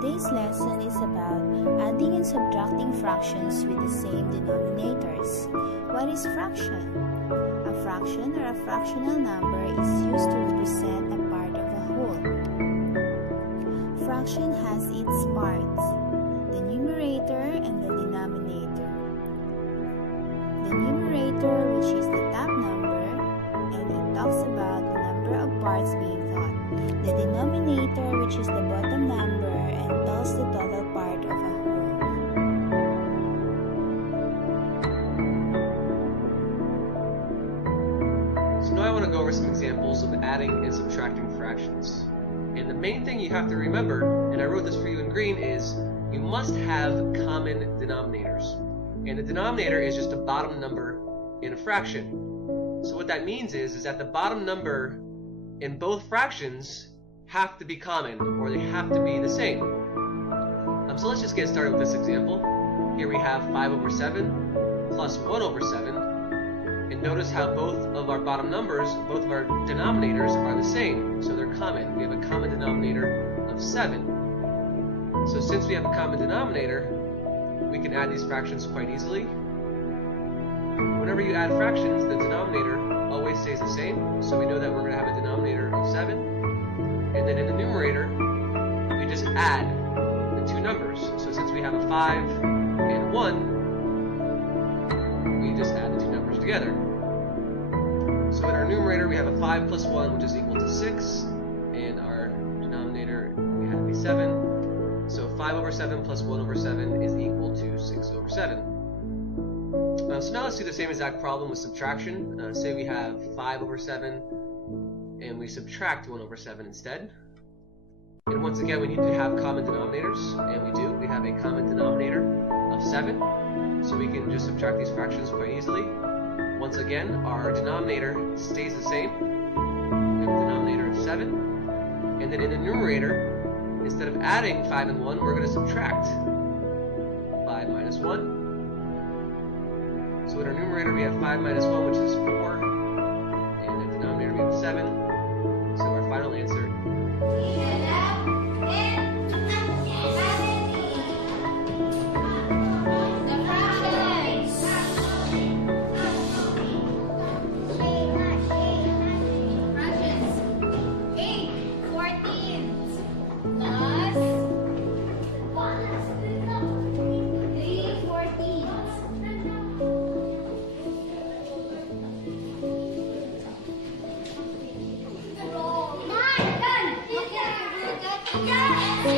Today's lesson is about adding and subtracting fractions with the same denominators. What is fraction? A fraction or a fractional number is used to represent a part of a whole. Fraction has its parts, the numerator and the denominator. The numerator, which is the top number, and it talks about the number of parts being thought. The denominator, which is the bottom number, and tells the total part of a whole. So now I want to go over some examples of adding and subtracting fractions. And the main thing you have to remember, and I wrote this for you in green, is you must have common denominators. And the denominator is just a bottom number in a fraction. So what that means is that the bottom number in both fractions have to be common, or they have to be the same. So let's just get started with this example. Here we have 5 over 7 plus 1 over 7. And notice how both of our bottom numbers, both of our denominators are the same. So they're common. We have a common denominator of 7. So since we have a common denominator, we can add these fractions quite easily. Whenever you add fractions, the denominator always stays the same. So we know that we're going to have a denominator of 7. And then in the numerator, we just add the two numbers. So since we have a 5 and a 1, we just add the two numbers together. So in our numerator, we have a 5 plus 1, which is equal to 6. And our denominator, we have a 7. So 5 over 7 plus 1 over 7 is equal to 6 over 7. So now let's do the same exact problem with subtraction. Say we have 5 over 7 and we subtract 1 over 7 instead. And once again, we need to have common denominators, and we do. We have a common denominator of 7, so we can just subtract these fractions quite easily. Once again, our denominator stays the same. We have a denominator of 7. And then in the numerator, instead of adding 5 and 1, we're going to subtract 5 minus 1. So in our numerator, we have 5 minus 1, which is 4. And in the denominator, we have 7. So our final answer Yeah!